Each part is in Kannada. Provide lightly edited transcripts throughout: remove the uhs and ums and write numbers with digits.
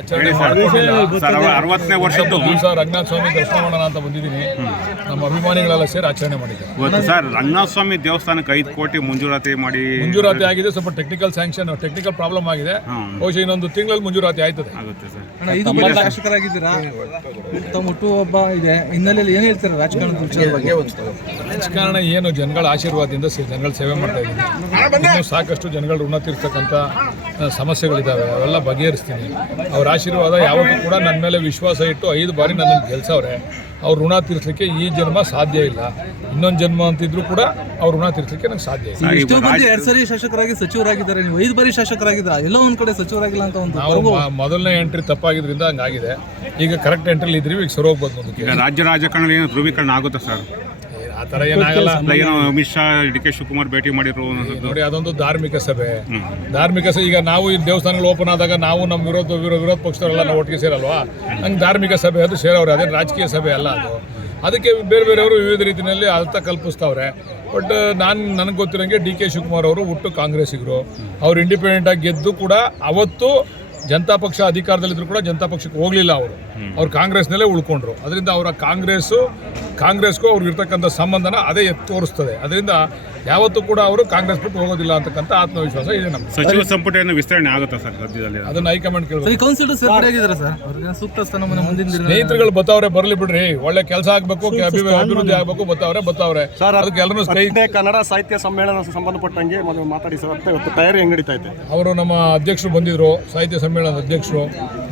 60ನೇ ವರ್ಷದ್ದು ರಂಗನಾಥ ಸ್ವಾಮಿ ದರ್ಶನ ಮಾಡೋಣ ಅಂತ ಬಂದಿದ್ದೀನಿ. ನಮ್ಮ ಅಭಿಮಾನಿಗಳೆಲ್ಲ ಸೇರಿ ಆಚರಣೆ ಮಾಡಿದ್ದೀವಿ. ಸರ್, ರಂಗನಾಥ ಸ್ವಾಮಿ ದೇವಸ್ಥಾನಕ್ಕೆ 5 ಕೋಟಿ ಮಂಜೂರಾತಿ ಆಗಿದೆ. ಸ್ವಲ್ಪ ಟೆಕ್ನಿಕಲ್ ಪ್ರಾಬ್ಲಮ್ ಆಗಿದೆ. ಬಹುಶಃ ಇನ್ನೊಂದು ತಿಂಗಳಲ್ಲಿ ಮಂಜೂರಾತಿ ಆಯ್ತದೆ. ಶಾಸಕರಾಗಿದ್ದೀರಾ, ಹುಟ್ಟುಹಬ್ಬ ಇದೆ ಹಿನ್ನೆಲೆಯಲ್ಲಿ ಏನು ಹೇಳ್ತಾರೆ ರಾಜಕಾರಣದ ವಿಚಾರದ ಬಗ್ಗೆ? ರಾಜಕಾರಣ ಏನು, ಜನಗಳ ಆಶೀರ್ವಾದದಿಂದ ಜನಗಳ ಸೇವೆ ಮಾಡ್ತಾ ಇದ್ದೀನಿ. ಸಾಕಷ್ಟು ಜನಗಳ ಋಣ ತೀರ್ಸತಕ್ಕಂಥ ಸಮಸ್ಯೆಗಳಿದ್ದಾವೆ, ಅವೆಲ್ಲ ಬಗೆಹರಿಸ್ತೀನಿ. ಅವ್ರ ಆಶೀರ್ವಾದ ಯಾವತ್ತೂ ಕೂಡ ನನ್ನ ಮೇಲೆ ವಿಶ್ವಾಸ ಇಟ್ಟು 5 ಬಾರಿ ನನ್ನನ್ನು ಗೆಲ್ಸವ್ರೆ. ಅವ್ರ ಋಣ ತೀರಿಸಲಿಕ್ಕೆ ಈ ಜನ್ಮ ಸಾಧ್ಯ ಇಲ್ಲ. ಇನ್ನೊಂದು ಜನ್ಮ ಅಂತಿದ್ರು ಕೂಡ ಅವ್ರ ಋಣ ತೀರಿಸಲಿಕ್ಕೆ ನಂಗೆ ಸಾಧ್ಯ ಇಲ್ಲ. 2 ಸಾರಿ ಶಾಸಕರಾಗಿ ಸಚಿವರಾಗಿದ್ದಾರೆ, ನೀವು 5 ಬಾರಿ ಶಾಸಕರಾಗಿದ್ದಾರೆ, ಎಲ್ಲ ಒಂದ್ ಕಡೆ ಸಚಿವರಾಗಿಲ್ಲ ಅಂತ ಒಂದು ನಾವು ಮೊದಲನೇ ಎಂಟ್ರಿ ತಪ್ಪಾಗಿದ್ರಿಂದ ಹಂಗಾಗಿದೆ. ಈಗ ಕರೆಕ್ಟ್ ಎಂಟ್ರಿ ಇದ್ರಿ, ಈಗ ಸರಿ ಹೋಗ್ಬೋದು. ಈಗ ರಾಜ್ಯ ರಾಜಕಾರಣ ಏನು ಧ್ರುವೀಕರಣ ಆಗುತ್ತಾ ಸರ್? ಆ ಥರ ಏನಾಗಲ್ಲ. ಏನೋ ಅಮಿತ್ ಶಾ ಡಿ.ಕೆ. ಶಿವಕುಮಾರ್ ಭೇಟಿ ಮಾಡಿದ್ರು ನೋಡಿ, ಅದೊಂದು ಧಾರ್ಮಿಕ ಸಭೆ. ಈಗ ನಾವು ಈ ದೇವಸ್ಥಾನಗಳು ಓಪನ್ ಆದಾಗ ನಾವು ನಮ್ಮ ವಿರೋಧ ಪಕ್ಷದವರೆಲ್ಲ ನಾವು ಒಟ್ಟಿಗೆ ಸೇರಲ್ವಾ? ಹಂಗೆ ಧಾರ್ಮಿಕ ಸಭೆ ಅದು ಸೇರವ್ರೆ, ಅದೇನು ರಾಜಕೀಯ ಸಭೆ ಅಲ್ಲ ಅದು. ಅದಕ್ಕೆ ಬೇರೆಯವರು ವಿವಿಧ ರೀತಿಯಲ್ಲಿ ಅರ್ಥ ಕಲ್ಪಿಸ್ತಾವ್ರೆ. ಬಟ್ ನನಗೆ ಗೊತ್ತಿರೋಂಗೆ ಡಿ.ಕೆ. ಶಿವಕುಮಾರ್ ಅವರು ಹುಟ್ಟು ಕಾಂಗ್ರೆಸ್ಸಿಗರು. ಅವ್ರು ಇಂಡಿಪೆಂಡೆಂಟಾಗಿ ಗೆದ್ದು ಕೂಡ ಅವತ್ತು ಜನತಾ ಪಕ್ಷ ಅಧಿಕಾರದಲ್ಲಿದ್ರು ಕೂಡ ಜನತಾ ಪಕ್ಷಕ್ಕೆ ಹೋಗಲಿಲ್ಲ. ಅವ್ರು ಕಾಂಗ್ರೆಸ್ನಲ್ಲೇ ಉಳ್ಕೊಂಡ್ರು. ಅದರಿಂದ ಅವರ ಕಾಂಗ್ರೆಸ್ಗೂ ಅವ್ರಿಗೆ ಇರ್ತಕ್ಕಂಥ ಸಂಬಂಧನ ಅದೇ ತೋರಿಸ್ತದೆ. ಅದರಿಂದ ಯಾವತ್ತೂ ಕೂಡ ಅವರು ಕಾಂಗ್ರೆಸ್ ಬಿಟ್ಟು ಹೋಗೋದಿಲ್ಲ ಅಂತಕ್ಕಂಥ ಆತ್ಮವಿಶ್ವಾಸ ಇದೆ ನಮ್ಗೆ. ಸಚಿವ ಸಂಪುಟ ವಿಸ್ತರಣೆ ಆಗುತ್ತಾ ಸರ್ ಸದ್ಯದಲ್ಲಿ? ಅದನ್ನ ಹೈಕಮಾಂಡ್ ಕೇಳ್ಬೋದು. ಸ್ನೇಹಿತರುಗಳು ಬತ್ತವ್ರೆ, ಬರಲಿ ಬಿಡ್ರಿ. ಒಳ್ಳೆ ಕೆಲಸ ಆಗ್ಬೇಕು, ಅಭಿವೃದ್ಧಿ ಆಗ್ಬೇಕು, ಬತ್ತವ್ರೆ. ಅದಕ್ಕೆ ಎಲ್ಲರೂ ಕನ್ನಡ ಸಾಹಿತ್ಯ ಸಮ್ಮೇಳನ ಸಂಬಂಧಪಟ್ಟಂಗೆ ಮಾತಾಡಿ ಸರ್. ಇವತ್ತು ತಯಾರಿ ಹೆಂಗ್ ನಡೀತಾ ಇದೆ? ಅವರು ನಮ್ಮ ಅಧ್ಯಕ್ಷರು ಬಂದಿದ್ರು, ಸಾಹಿತ್ಯ ಸಮ್ಮೇಳನದ ಅಧ್ಯಕ್ಷರು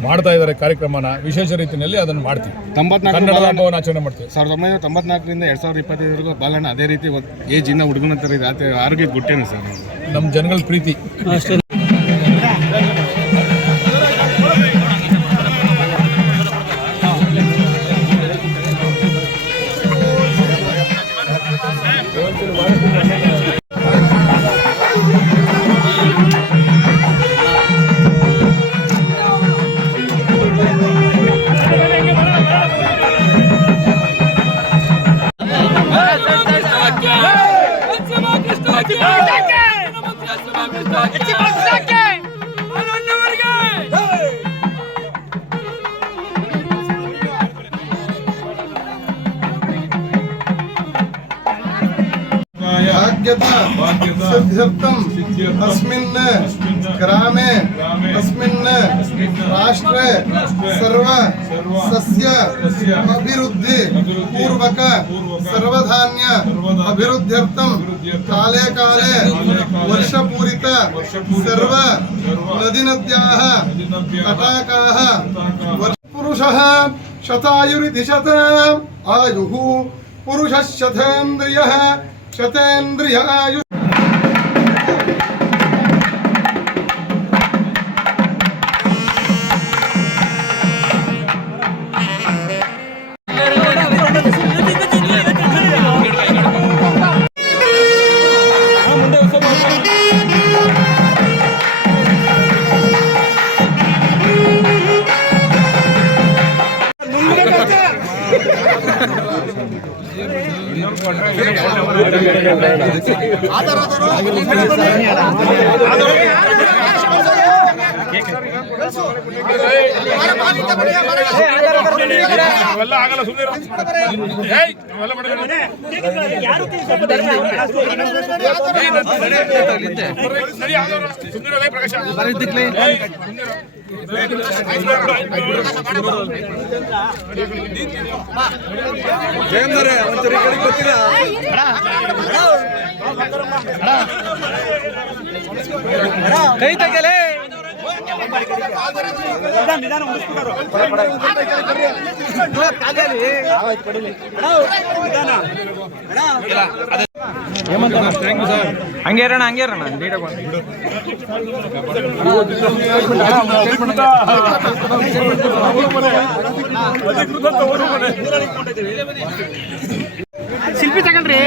ಮಾಡ್ತಾ ಇದ್ದಾರೆ ಕಾರ್ಯಕ್ರಮನ. ವಿಶೇಷ ರೀತಿಯಲ್ಲಿ ಅದನ್ನು ಮಾಡ್ತೀವಿ. ಕನ್ನಡದ ಹಬ್ಬವನ್ನು ಆಚರಣೆ ಮಾಡ್ತೀವಿ. 1994ರಿಂದ 2025 ಬಾಲಣ್ಣ ಅದೇ ರೀತಿ ಏಜ್ ಇನ್ನ ಹುಡುಗನ ತರ ಇದೆ. ಆರೋಗ್ಯ ಗುಟ್ಟೇನು ಸರ್? ನಮ್ಮ ಜನಗಳ ಪ್ರೀತಿ ಅಷ್ಟೇ. अस्मिन् ग्रामे अस्मिन् राष्ट्रे सर्व सस्य अभिवृद्धि पूर्वक सर्वधान्य अभिवृद्ध्यर्थं काले काले वर्षपूरित सर्व नदीनद्याः तटाकाः पुरुषः शतायुरिति शतम् आयुः पुरुषः शतेन्द्रियः शतेन्द्रिय आयु ಕೈ ತಗಲೇ ಹಂಗೇರಣ ಶಿಲ್ಪಿ ತಗೊಂಡ್ರಿ